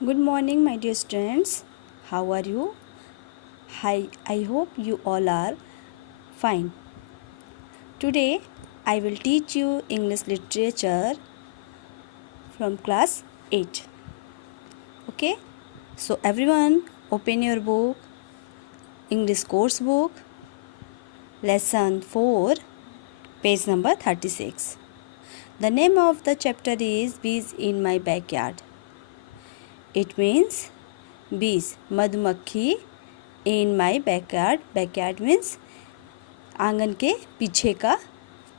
Good morning, my dear students. How are you? I hope you all are fine. Today, I will teach you English literature from class 8. Okay? So, everyone, open your book, English course book, lesson 4, page number 36. The name of the chapter is Bees in My Backyard. It means bees, मधुमक्खी in my backyard. Backyard means आंगन के पीछे का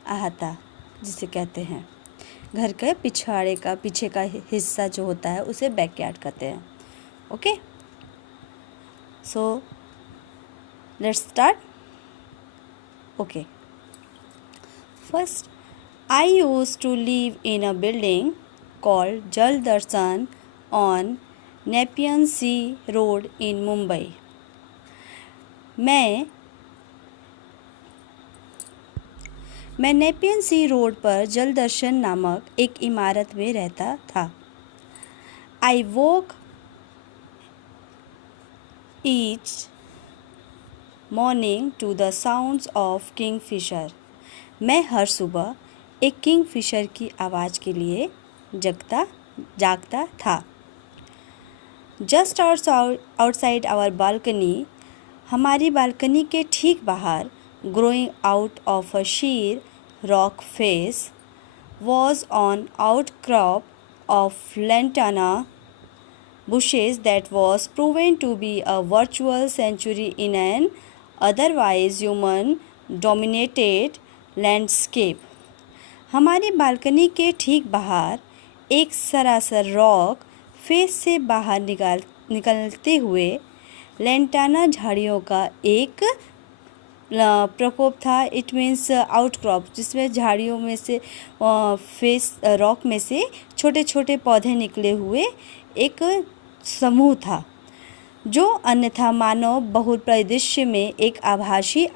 अहाता जिसे कहते हैं, घर के पिछवाड़े का पीछे का हिस्सा जो होता है उसे बैकयार्ड कहते हैं. Okay, so let's start. Okay, first, I used to live in a building called Jal Darshan on Nepean Sea Road in Mumbai. मैं नेपियन सी रोड पर जल दर्शन नामक एक इमारत में रहता था. I woke each morning to the sounds of kingfisher. मैं हर सुबह एक किंगफिशर की आवाज़ के लिए जागता था. जस्ट आउटसाइड आवर बालकनी, हमारी बालकनी के ठीक बाहर, growing out of a sheer rock face, was an outcrop of lantana bushes that was proven to be a virtual sanctuary in an otherwise human dominated landscape. हमारी balcony के ठीक बाहर एक सरासर रॉक फेस से बाहर निकलते हुए लैंटाना झाड़ियों का एक प्रकोप था. इट मीन्स आउटक्रॉप, जिसमें झाड़ियों में से फेस रॉक में से छोटे छोटे पौधे निकले हुए एक समूह था, जो अन्यथा मानव बहुल परिदृश्य में एक आभासी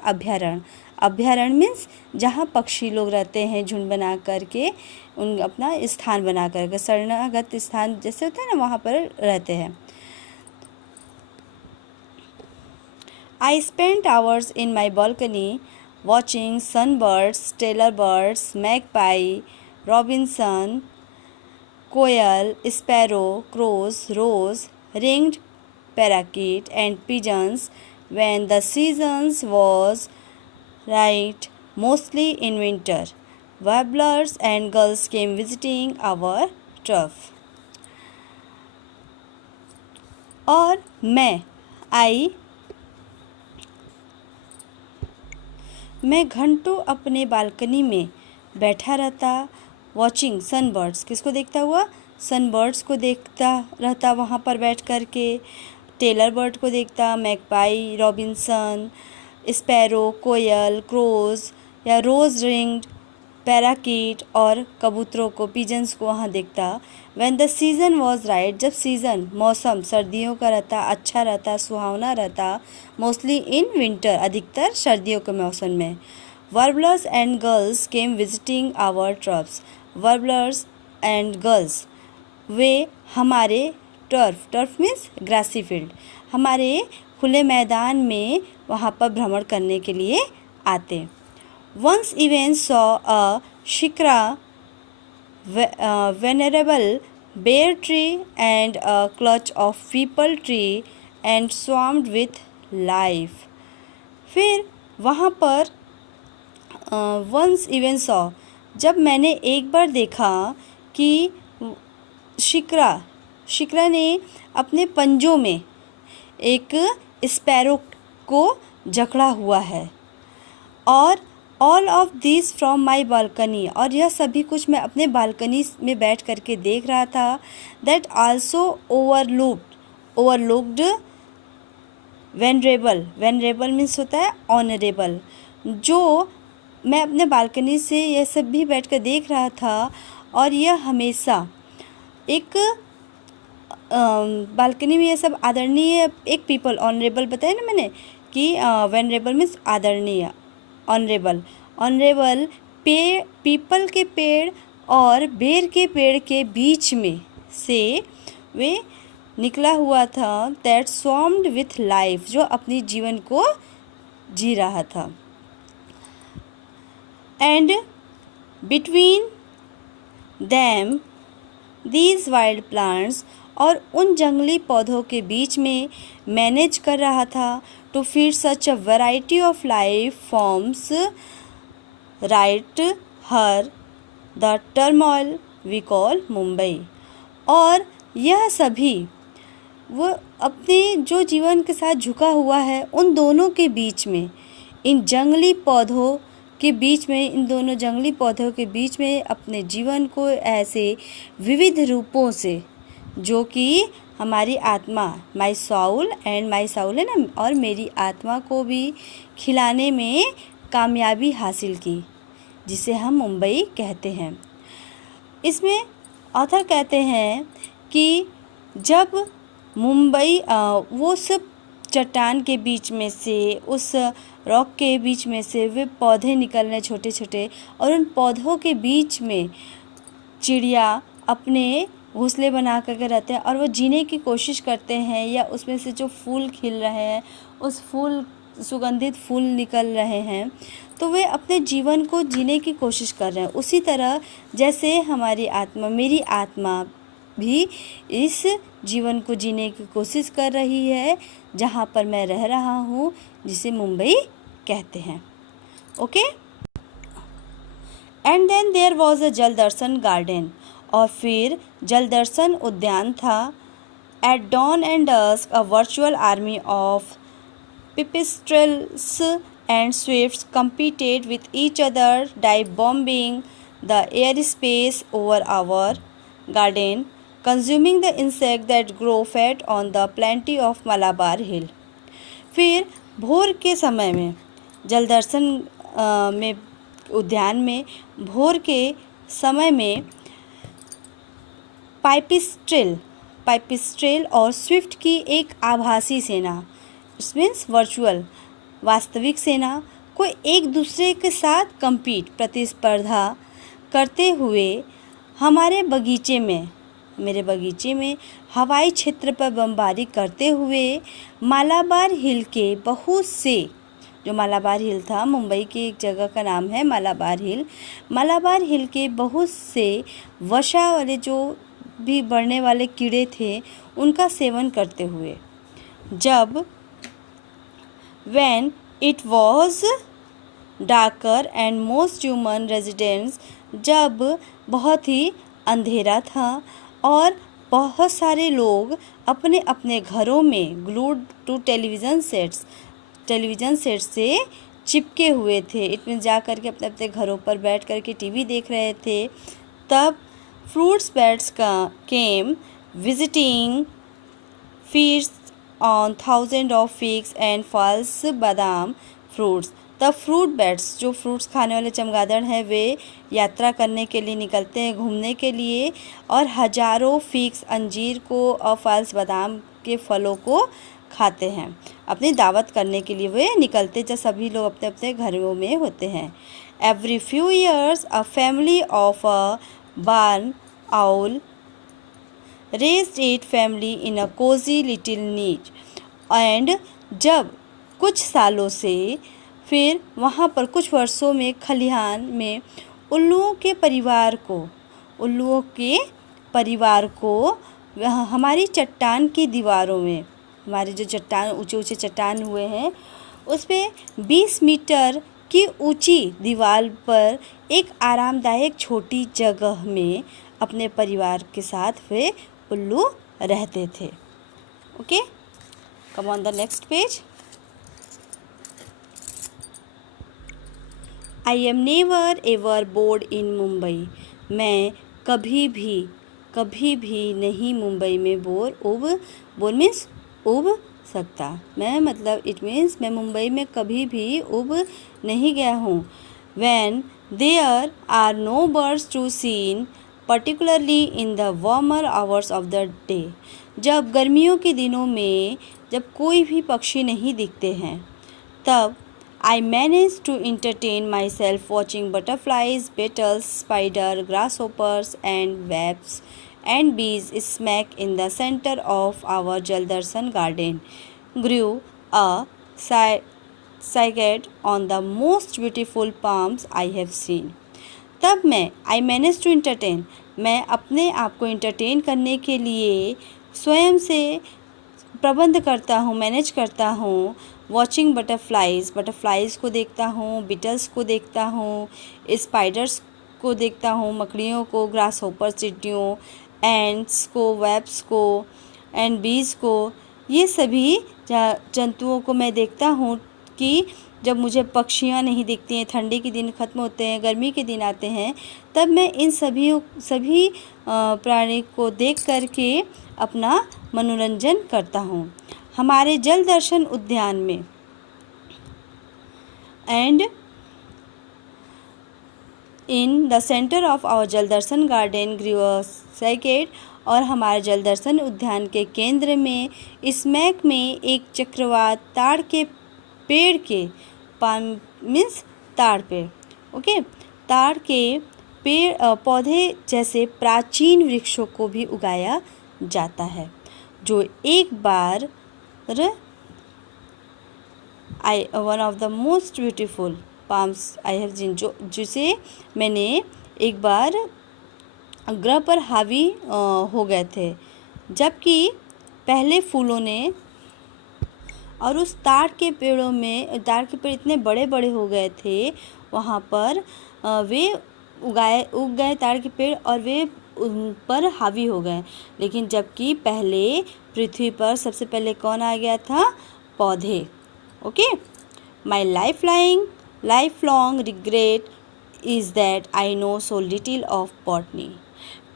अभ्यारण्य मीन्स जहाँ पक्षी लोग रहते हैं झुंड बना करके, उन अपना स्थान बना करके, शरणागत स्थान जैसे होता है ना, वहाँ पर रहते हैं. I spent hours in my balcony watching sunbirds, tailor birds, magpie, robinson, coil, sparrow, crows, roes, ringed parakeet and pigeons when the seasons was right, mostly in winter. Warblers and gulls came visiting our turf. और मैं घंटों अपने balcony में बैठा रहता, watching sunbirds. किसको देखता हुआ? सनबर्ड्स को देखता रहता वहाँ पर बैठ कर के. टेलर बर्ड को देखता, मैगपाई, रॉबिन्सन, स्पैरो, कोयल, क्रोज या रोज रिंग्ड पैराकीट और कबूतरों को, पिजन्स को वहाँ देखता. When the season was right, जब सीज़न मौसम सर्दियों का रहता, अच्छा रहता, सुहावना रहता. मोस्टली इन विंटर, अधिकतर सर्दियों के मौसम में. Warblers and gulls came visiting our turfs. Warblers and gulls, वे हमारे टर्फ मीन्स ग्रासी फील्ड, हमारे खुले मैदान में वहाँ पर भ्रमण करने के लिए आते. Once even saw a shikra, venerable bear tree and a clutch of peepal tree and swarmed with life. फिर वहाँ पर once even saw, जब मैंने एक बार देखा कि शिकरा ने अपने पंजों में एक स्पैरो को जकड़ा हुआ है. और all of this from my balcony, और यह सभी कुछ मैं अपने बालकनी में बैठ करके देख रहा था. That also overlooked venerable means होता है ऑनरेबल. जो मैं अपने बालकनी से यह सब भी बैठ कर देख रहा था, और यह हमेशा एक बालकनी में यह सब आदरणीय एक पीपल, ऑनरेबल बताया ना मैंने कि वेनरेबल मीन्स आदरणीय, ऑनरेबल पीपल के पेड़ और बेर के पेड़ के बीच में से वे निकला हुआ था, दैट स्वार्म्ड विथ लाइफ, जो अपनी जीवन को जी रहा था। And between them these wild plants, और उन जंगली पौधों के बीच में मैनेज कर रहा था to feed such a variety of life forms, right here the turmoil we call Mumbai. और यह सभी वो अपने जो जीवन के साथ झुका हुआ है, उन दोनों के बीच में, इन जंगली पौधों के बीच में, इन दोनों जंगली पौधों के बीच में अपने जीवन को ऐसे विविध रूपों से, जो कि हमारी आत्मा, माई साउल एंड माई साउल है ना, और मेरी आत्मा को भी खिलाने में कामयाबी हासिल की, जिसे हम मुंबई कहते हैं। इसमें ऑथर कहते हैं कि जब मुंबई वो सब चट्टान के बीच में से, उस रॉक के बीच में से वे पौधे निकल रहे छोटे छोटे, और उन पौधों के बीच में चिड़िया अपने घोंसले बना करके रहते हैं और वो जीने की कोशिश करते हैं, या उसमें से जो फूल खिल रहे हैं, उस फूल सुगंधित फूल निकल रहे हैं, तो वे अपने जीवन को जीने की कोशिश कर रहे हैं। उसी तरह जैसे हमारी आत्मा, मेरी आत्मा भी इस जीवन को जीने की कोशिश कर रही है, जहाँ पर मैं रह रहा हूँ, जिसे मुंबई कहते हैं। Okay. And then there was a Jal Darshan garden, और फिर जल दर्शन उद्यान था। At dawn and dusk a virtual army of pipistrelles and swifts competed with each other, dive bombing the airspace over our garden, consuming the insects that grow fat on the plenty of Malabar Hill. फिर भोर के समय में जलदर्शन में उद्यान में भोर के समय में पाइपिस्ट्रेल और स्विफ्ट की एक आभासी सेना, इट्स मीन्स वर्चुअल, वास्तविक सेना को एक दूसरे के साथ प्रतिस्पर्धा करते हुए मेरे बगीचे में हवाई क्षेत्र पर बमबारी करते हुए मालाबार हिल के बहुत से, जो मालाबार हिल था, मुंबई की एक जगह का नाम है मालाबार हिल, मालाबार हिल के बहुत से वसा वाले जो भी बढ़ने वाले कीड़े थे, उनका सेवन करते हुए, जब when it was darker and most human residents, जब बहुत ही अंधेरा था और बहुत सारे लोग अपने अपने घरों में ग्लूड टू टेलीविज़न सेट्स से चिपके हुए थे, इट मीन्स जा कर के अपने अपने घरों पर बैठ कर के टीवी देख रहे थे, तब फ्रूट्स बैट्स का came visiting feeds on thousands of figs and false badam fruits। तब फ्रूट बैट्स, जो फ्रूट्स खाने वाले चमगादड़ हैं, वे यात्रा करने के लिए निकलते हैं, घूमने के लिए, और हजारों फिग्स, अंजीर को और फाल्स बादाम के फलों को खाते हैं। अपनी दावत करने के लिए वे निकलते, जब सभी लोग अपने अपने घरों में होते हैं। Every few years a family of a barn owl raised its family in a cozy little niche, and जब कुछ सालों से, फिर वहाँ पर कुछ वर्षों में खलिहान में उल्लुओं के परिवार को हमारी चट्टान की दीवारों में, हमारे जो चट्टान ऊंचे ऊंचे चट्टान हुए हैं, उस पर 20 मीटर की ऊंची दीवार पर एक आरामदायक छोटी जगह में अपने परिवार के साथ वे उल्लू रहते थे। Okay, come on the next page. I am never ever bored in Mumbai, मैं कभी भी नहीं मुंबई में बोर मीन्स उब सकता, मैं मतलब इट मीन्स मैं मुंबई में कभी भी उब नहीं गया हूँ। When there are no birds to seen, particularly in the warmer hours of the day, जब गर्मियों के दिनों में जब कोई भी पक्षी नहीं दिखते हैं, तब I manage to entertain myself watching butterflies, beetles, spider, grasshoppers and wasps and bees smack in the center of our Jaldarshan garden grew a cycad on the most beautiful palms I have seen. तब मैं I manage to entertain, मैं अपने आप को entertain करने के लिए स्वयं से प्रबंध करता हूँ, मैनेज करता हूँ. वॉचिंग बटरफ्लाइज़ को देखता हूँ, बीटल्स को देखता हूँ, स्पाइडर्स को देखता हूँ, मकड़ियों को, ग्रास होपर चींटियों, एंट्स को, वेब्स को एंड बीज को. ये सभी जंतुओं को मैं देखता हूँ कि जब मुझे पक्षियाँ नहीं दिखती हैं, ठंडी के दिन ख़त्म होते हैं, गर्मी के दिन आते हैं, तब मैं इन सभी प्राणी को देख करके अपना मनोरंजन करता हूँ. हमारे जल दर्शन उद्यान में and in the centre of our Jal Darshan garden Guru a psyched, और हमारे जल दर्शन उद्यान के केंद्र में स्मैक में एक चक्रवात ताड़ के पेड़ के मीन्स ताड़ पेड़, ओके, ताड़ के पेड़ पौधे जैसे प्राचीन वृक्षों को भी उगाया जाता है, जो एक बार one of the most beautiful palms I have seen, जिसे मैंने एक बार ग्रह पर हावी हो गए थे, जबकि पहले फूलों ने, और उस ताड़ के पेड़ों में, ताड़ के पेड़ इतने बड़े बड़े हो गए थे वहाँ पर, वे उग गए ताड़ के पेड़ और वे उन पर हावी हो गए. लेकिन जबकि पहले पृथ्वी पर सबसे पहले कौन आ गया था? पौधे. Okay. My life long regret is that I know so little of botany.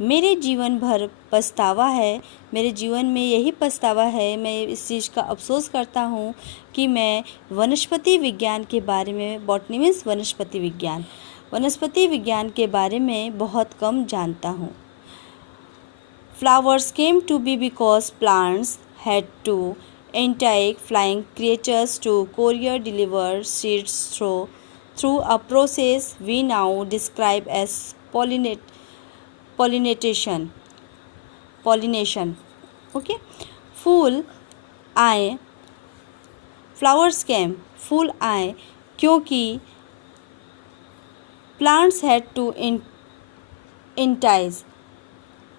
मेरे जीवन भर पछतावा है, मेरे जीवन में यही पछतावा है, मैं इस चीज़ का अफसोस करता हूँ कि मैं वनस्पति विज्ञान के बारे में, बॉटनी मीन्स वनस्पति विज्ञान के बारे में बहुत कम जानता हूँ. Flowers came to be because plants had to intake flying creatures to courier deliver seeds through a process we now describe as pollination. Okay. Flowers came, फूल आए क्योंकि plants had to entice,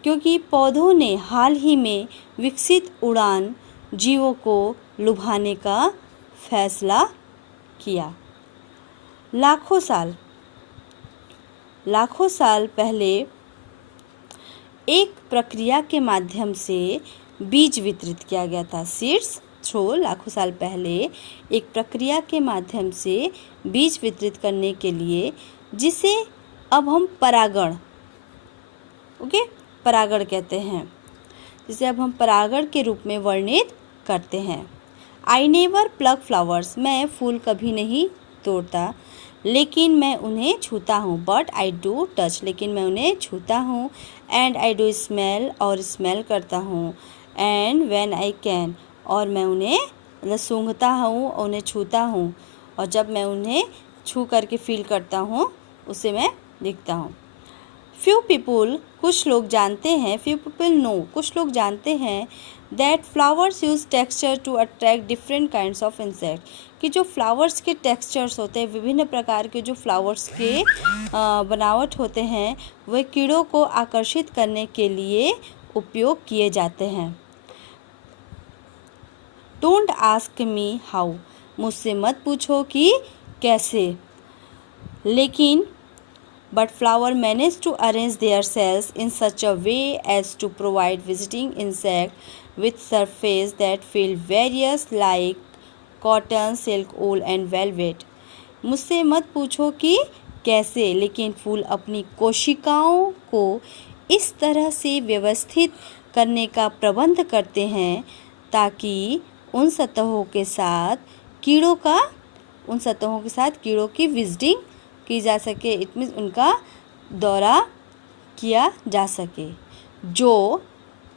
क्योंकि पौधों ने हाल ही में विकसित उड़ान जीवों को लुभाने का फैसला किया. लाखों साल पहले एक प्रक्रिया के माध्यम से बीज वितरित किया गया था. सीड्स थ्रू, लाखों साल पहले एक प्रक्रिया के माध्यम से बीज वितरित करने के लिए, जिसे अब हम परागण कहते हैं, जिसे अब हम परागण के रूप में वर्णित करते हैं. आई नेवर प्लग फ्लावर्स, मैं फूल कभी नहीं तोड़ता, लेकिन मैं उन्हें छूता हूँ. बट आई डू टच, लेकिन मैं उन्हें छूता हूँ. एंड आई डू स्मेल, और स्मेल करता हूँ. एंड व्हेन आई कैन, और मैं उन्हें सूंघता हूँ, उन्हें छूता हूँ, और जब मैं उन्हें छू करके फील करता हूँ, उसे मैं दिखता हूँ. फ्यू पीपुल, कुछ लोग जानते हैं, फ्यू पीपल नो, कुछ लोग जानते हैं, that flowers use texture to attract different kinds of insect, कि जो फ्लावर्स के टेक्सचर्स होते हैं, विभिन्न प्रकार के जो फ्लावर्स के बनावट होते हैं, वे कीड़ों को आकर्षित करने के लिए उपयोग किए जाते हैं. डोंट आस्क मी हाउ, मुझसे मत पूछो कि कैसे, लेकिन but flower manage to arrange their cells in such a way as to provide visiting insect with surface that feel various like cotton, silk, wool and velvet. मुझसे मत पूछो कि कैसे, लेकिन फूल अपनी कोशिकाओं को इस तरह से व्यवस्थित करने का प्रबंध करते हैं ताकि उन सतहों के साथ कीड़ों की विजिटिंग की जा सके. इट मीन्स उनका दौरा किया जा सके, जो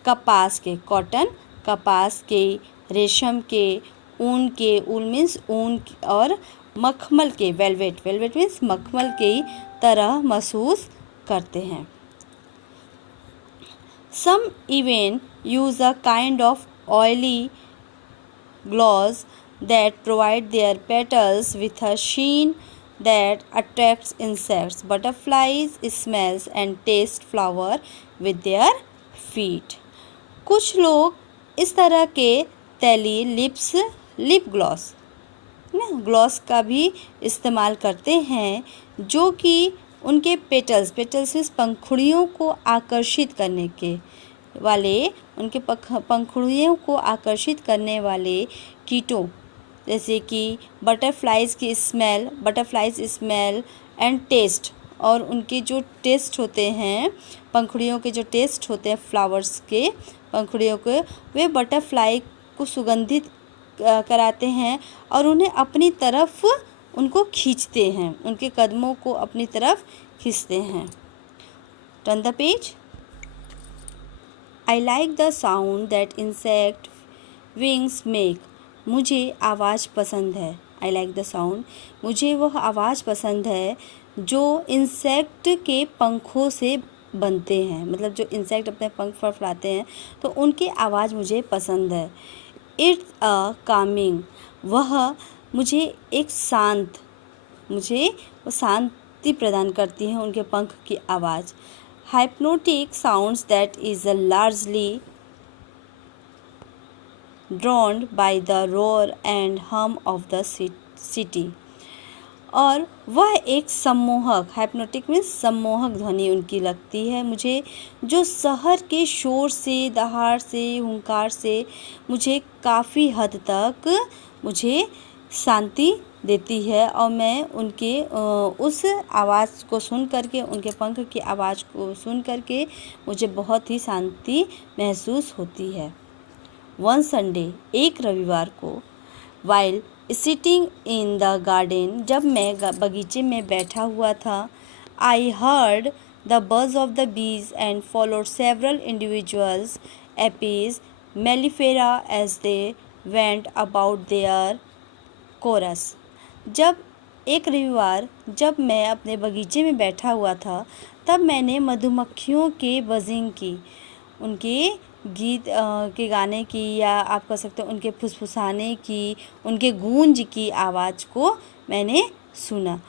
कपास के, कॉटन, कपास के, रेशम के, ऊन के, ऊल मीन्स ऊन, और मखमल के, वेलवेट मीन्स मखमल की तरह महसूस करते हैं. Some even use a kind of oily gloss that provide their petals with a sheen that attracts insects. Butterflies smells and taste flower with their feet. कुछ लोग इस तरह के तैली लिप ग्लॉस ग्लॉस का भी इस्तेमाल करते हैं जो कि उनके पेटल्स इस पंखुड़ियों को आकर्षित करने के वाले उनके पंखुड़ियों को आकर्षित करने वाले कीटों जैसे कि बटरफ्लाइज स्मेल एंड टेस्ट और उनके जो टेस्ट होते हैं पंखुड़ियों के जो टेस्ट होते हैं फ्लावर्स के पंखुड़ियों के वे बटरफ्लाई को सुगंधित कराते हैं और उन्हें अपनी तरफ उनको खींचते हैं उनके कदमों को अपनी तरफ खींचते हैं. Turn the page. I like the sound that insect wings make. मुझे आवाज़ पसंद है. I like the sound. मुझे वह आवाज़ पसंद है जो इंसेक्ट के पंखों से बनते हैं. मतलब जो इंसेक्ट अपने पंख फड़फड़ाते हैं तो उनकी आवाज़ मुझे पसंद है. It's a calming. वह मुझे एक मुझे वो शांति प्रदान करती है उनके पंख की आवाज़. Hypnotic sounds that is largely drowned by the roar and hum of the city. और वह एक सम्मोहक हाइप्नोटिक मीन्स सम्मोहक ध्वनि उनकी लगती है मुझे जो शहर के शोर से दहाड़ से हुंकार से मुझे काफ़ी हद तक मुझे शांति देती है और मैं उनके उस आवाज़ को सुन करके उनके पंख की आवाज़ को सुन करके मुझे बहुत ही शांति महसूस होती है. वन संडे एक रविवार को while sitting in the garden जब मैं बगीचे में बैठा हुआ था I heard the buzz of the bees and followed several individuals Apis mellifera as they went about their chores. जब एक रविवार जब मैं अपने बगीचे में बैठा हुआ था तब मैंने मधुमक्खियों के बजिंग की उनके गीत के गाने की या आप कह सकते हो उनके फुसफुसाने की उनके गूंज की आवाज़ को मैंने सुना.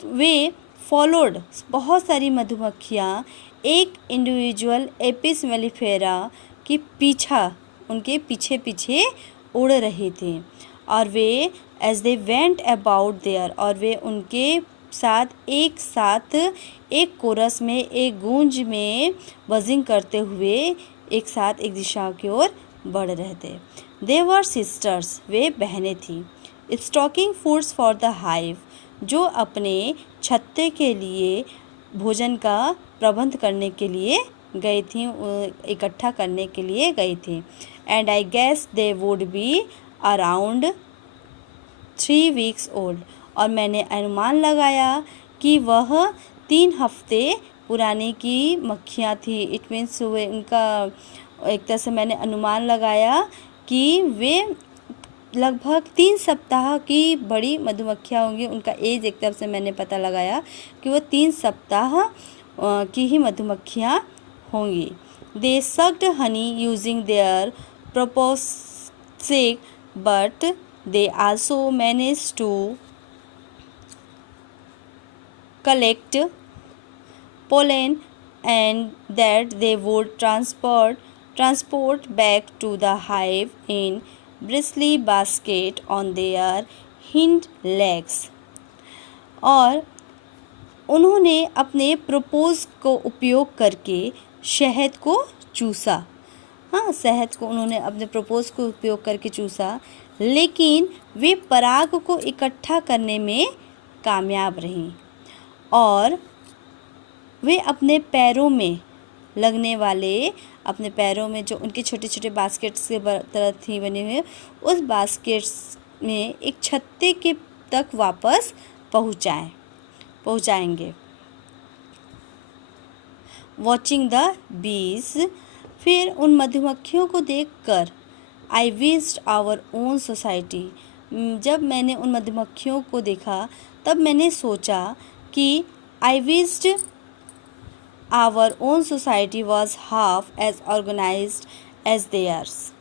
वे फॉलोड बहुत सारी मधुमक्खियाँ एक इंडिविजुअल एपिस मेलिफेरा की उनके पीछे पीछे उड़ रहे थे और वे as they went about their और वे उनके साथ एक कोरस में एक गूंज में बजिंग करते हुए एक साथ एक दिशा की ओर बढ़ रहे थे. दे वर सिस्टर्स वे बहनें थीं. Stocking foods for the hive जो अपने छत्ते के लिए भोजन का प्रबंध करने के लिए गई थी इकट्ठा करने के लिए गई थी. And I guess they would be around 3 weeks old और मैंने अनुमान लगाया कि वह 3 हफ्ते पुरानी की मक्खियाँ थी. इट मीन्स वे उनका एक तरह से मैंने अनुमान लगाया कि वे लगभग 3 सप्ताह की बड़ी मधुमक्खियाँ होंगी. उनका एज एक तरफ से मैंने पता लगाया कि वह 3 सप्ताह की ही मधुमक्खियाँ होंगी. They sucked honey using their proboscis but they also managed to collect pollen and that they would transport back to the hive in bristly basket on their hind legs. और उन्होंने अपने प्रोपोज को उपयोग करके शहद को चूसा. शहद को उन्होंने अपने प्रोपोज को उपयोग करके चूसा लेकिन वे पराग को इकट्ठा करने में कामयाब रहीं और वे अपने पैरों में लगने वाले अपने पैरों में जो उनके छोटे छोटे बास्केट्स के तरह थी बने हुए उस बास्केट्स में एक छत्ते के तक वापस पहुँचाएंगे. वॉचिंग द बीज फिर उन मधुमक्खियों को देखकर I wished our own society जब मैंने उन मधुमक्खियों को देखा तब मैंने सोचा कि I wished our own society was half as organised as theirs,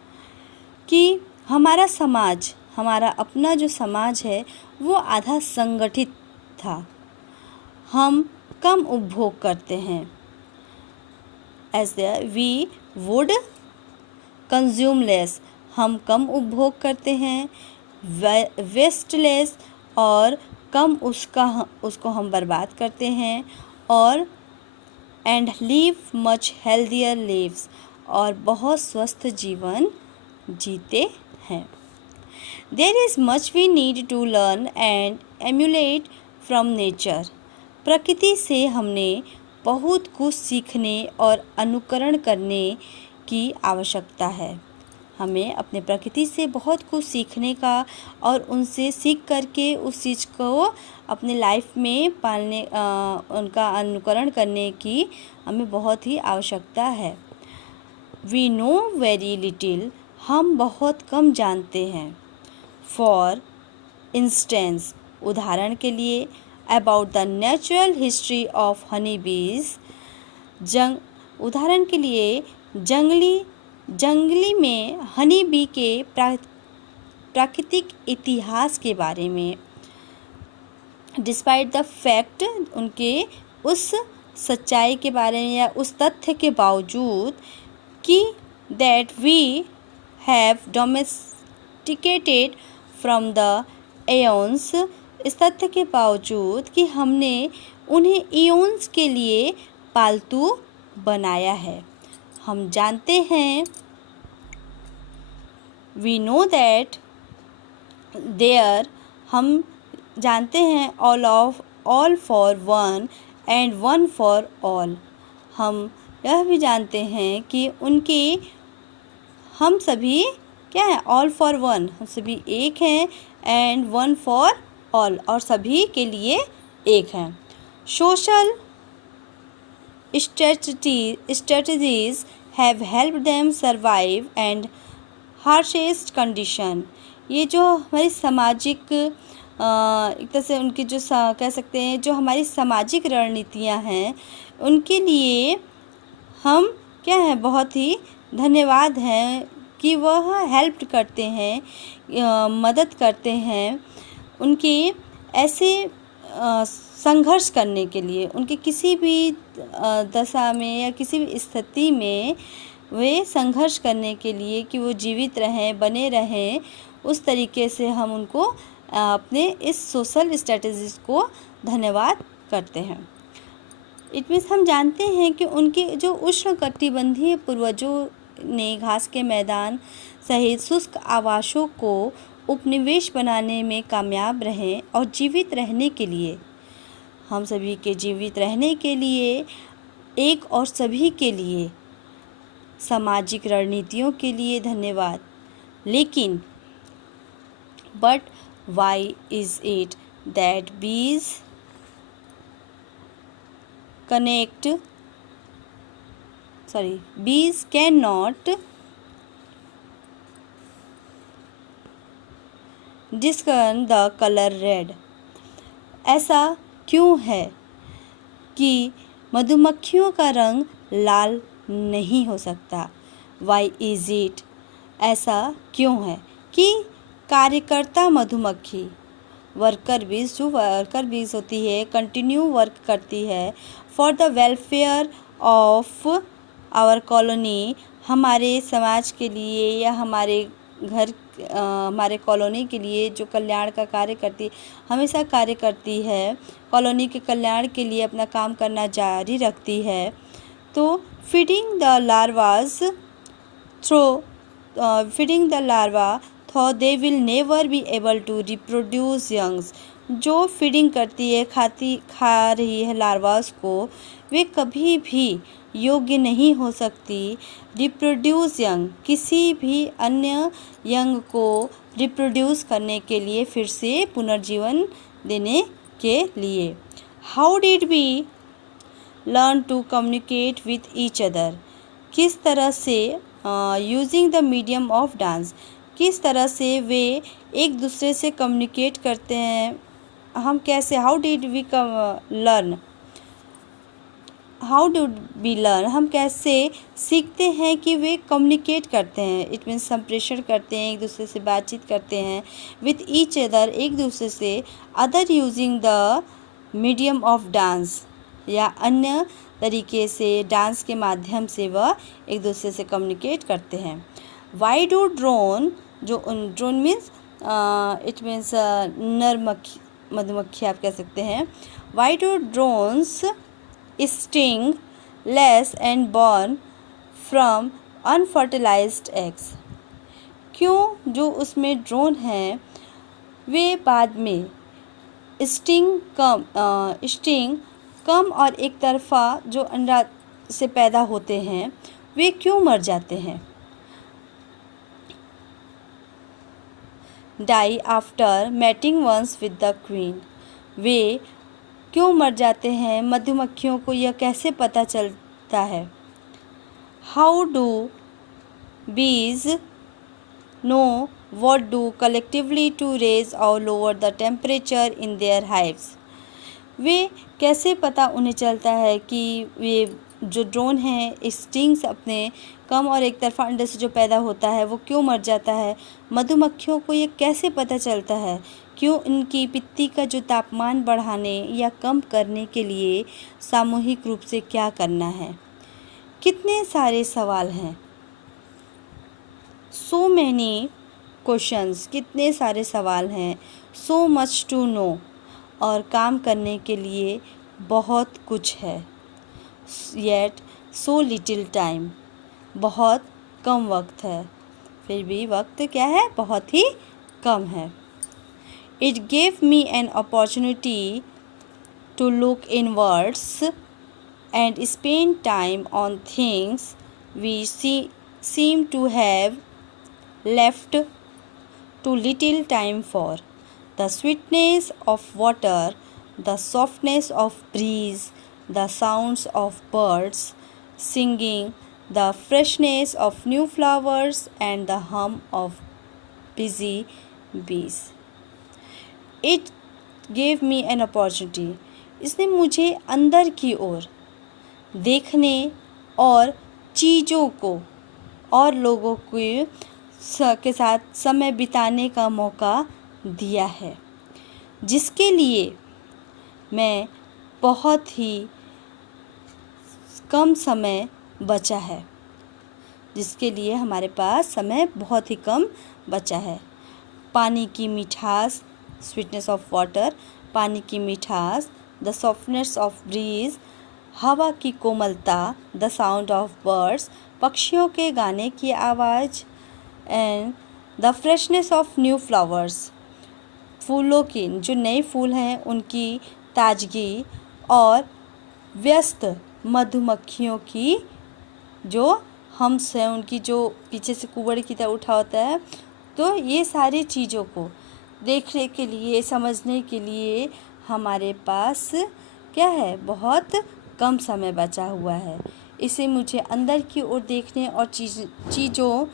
कि हमारा समाज, हमारा अपना जो समाज है वो आधा संगठित था। हम कम उपभोग करते हैं, as there we would consume less, हम कम उपभोग करते हैं, वेस्टलेस, और कम उसको हम बर्बाद करते हैं, और and live much healthier lives, और बहुत स्वस्थ जीवन जीते हैं। There is much we need to learn and emulate from nature, प्रकृति से हमने बहुत कुछ सीखने और अनुकरण करने की आवश्यकता है। हमें अपने प्रकृति से बहुत कुछ सीखने का और उनसे सीख करके उस चीज़ को अपने लाइफ में पालने उनका अनुकरण करने की हमें बहुत ही आवश्यकता है। वी नो वेरी लिटिल, हम बहुत कम जानते हैं। फॉर इंस्टेंस, उदाहरण के लिए, about the natural history of honey बीज, उदाहरण के लिए जंगली में हनी बी के प्राकृतिक इतिहास के बारे में। डिस्पाइट द फैक्ट, उनके उस सच्चाई के बारे में या उस तथ्य के बावजूद कि that we have domesticated from the aeons, इस तथ्य के बावजूद कि हमने उन्हें इयोन्स के लिए पालतू बनाया है। हम जानते हैं, वी नो दैट देयर, हम जानते हैं, all for one and one for all, हम यह भी जानते हैं कि उनके हम सभी क्या है, ऑल फॉर वन, हम सभी एक हैं, एंड वन फॉर ऑल, और सभी के लिए एक हैं। Social strategies have helped them survive and harshest condition, ये जो हमारी सामाजिक एक तरह से उनकी जो कह सकते हैं जो हमारी सामाजिक रणनीतियाँ हैं, उनके लिए हम क्या है, बहुत ही धन्यवाद हैं कि वह हेल्प करते हैं, मदद करते हैं उनके ऐसे संघर्ष करने के लिए, उनके किसी भी दशा में या किसी भी स्थिति में वे संघर्ष करने के लिए कि वो जीवित रहें, बने रहें, उस तरीके से हम उनको अपने इस सोशल स्ट्रेटजीज़ को धन्यवाद करते हैं। इट मीन्स हम जानते हैं कि उनके जो उष्णकटिबंधीय पूर्वजों ने घास के मैदान सहित शुष्क आवासों को उपनिवेश बनाने में कामयाब रहे, और जीवित रहने के लिए, हम सभी के जीवित रहने के लिए, एक और सभी के लिए सामाजिक रणनीतियों के लिए धन्यवाद। लेकिन but why is it that bees can not discern the colour red, ऐसा क्यों है कि मधुमक्खियों का रंग लाल नहीं हो सकता। वाई इज़ इट, ऐसा क्यों है कि कार्यकर्ता मधुमक्खी, वर्कर बीज, जो वर्कर बीज होती है, कंटिन्यू वर्क करती है for the welfare of our colony, हमारे समाज के लिए या हमारे घर, हमारे कॉलोनी के लिए जो कल्याण का कार्य करती, हमेशा कार्य करती है, कॉलोनी के कल्याण के लिए अपना काम करना जारी रखती है। तो feeding the larva though they will never be able to reproduce youngs, जो फीडिंग करती है, खा रही है लार्वास को, वे कभी भी योग्य नहीं हो सकती रिप्रोड्यूस यंग, किसी भी अन्य यंग को रिप्रोड्यूस करने के लिए, फिर से पुनर्जीवन देने के लिए। How did we learn to communicate with each other, किस तरह से using the medium of dance, किस तरह से वे एक दूसरे से कम्युनिकेट करते हैं, हम कैसे, how did we learn how do we learn, हम कैसे सीखते हैं कि वे कम्युनिकेट करते हैं, इट मीन्स संप्रेषण करते हैं, एक दूसरे से बातचीत करते हैं, विथ ईच अदर, एक दूसरे से, other using the medium of dance, या अन्य तरीके से डांस के माध्यम से वह एक दूसरे से कम्युनिकेट करते हैं। वाई डू ड्रोन, जो ड्रोन मीन्स इट मीन्स नर मधुमक्खी आप कह सकते हैं। Why do drones sting less and born from unfertilized eggs, क्यों जो उसमें ड्रोन हैं वे बाद में स्टिंग कम और एक तरफा जो अंडा से पैदा होते हैं वे क्यों मर जाते हैं। Die after mating once with the queen, वे क्यों मर जाते हैं, मधुमक्खियों को यह कैसे पता चलता है। How do bees know what do collectively to raise और lower the temperature in their hives, वे कैसे पता उन्हें चलता है कि वे जो ड्रोन हैं स्टिंग्स अपने कम और एक तरफा अंडे से जो पैदा होता है वो क्यों मर जाता है। मधुमक्खियों को ये कैसे पता चलता है क्यों इनकी पित्ती का जो तापमान बढ़ाने या कम करने के लिए सामूहिक रूप से क्या करना है। कितने सारे सवाल हैं, सो मैनी क्वेश्चंस, कितने सारे सवाल हैं, सो मच टू नो, और काम करने के लिए बहुत कुछ है। येट सो लिटिल टाइम, बहुत कम वक्त है, फिर भी वक्त क्या है, बहुत ही कम है। It gave me an opportunity to look inwards and spend time on things we seem to have left too little time for. The sweetness of water, the softness of breeze, the sounds of birds singing, the freshness of new flowers and the hum of busy bees. It gave me an opportunity. इसने मुझे अंदर की ओर देखने और चीज़ों को और लोगों के साथ समय बिताने का मौका दिया है, जिसके लिए मैं बहुत ही कम समय बचा है, जिसके लिए हमारे पास समय बहुत ही कम बचा है। पानी की मिठास, स्वीटनेस ऑफ वाटर, पानी की मिठास, द सॉफ्टनेस ऑफ ब्रीज, हवा की कोमलता, द साउंड ऑफ बर्ड्स, पक्षियों के गाने की आवाज़, and the freshness of new flowers, फूलों की जो नए फूल हैं उनकी ताजगी, और व्यस्त मधुमक्खियों की जो हम्स हैं उनकी जो पीछे से कुबड़ की तरह उठा होता है। तो ये सारी चीज़ों को देखने के लिए, समझने के लिए हमारे पास क्या है, बहुत कम समय बचा हुआ है। इसे मुझे अंदर की ओर देखने और चीज़ों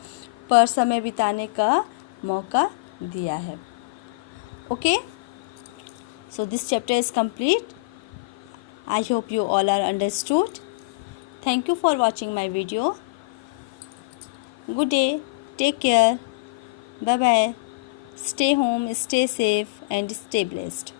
पर समय बिताने का मौका दिया है। Okay, so this chapter is complete. I hope you all are understood. Thank you for watching my video. Good day. Take care. Bye bye. Stay home, stay safe and stay blessed.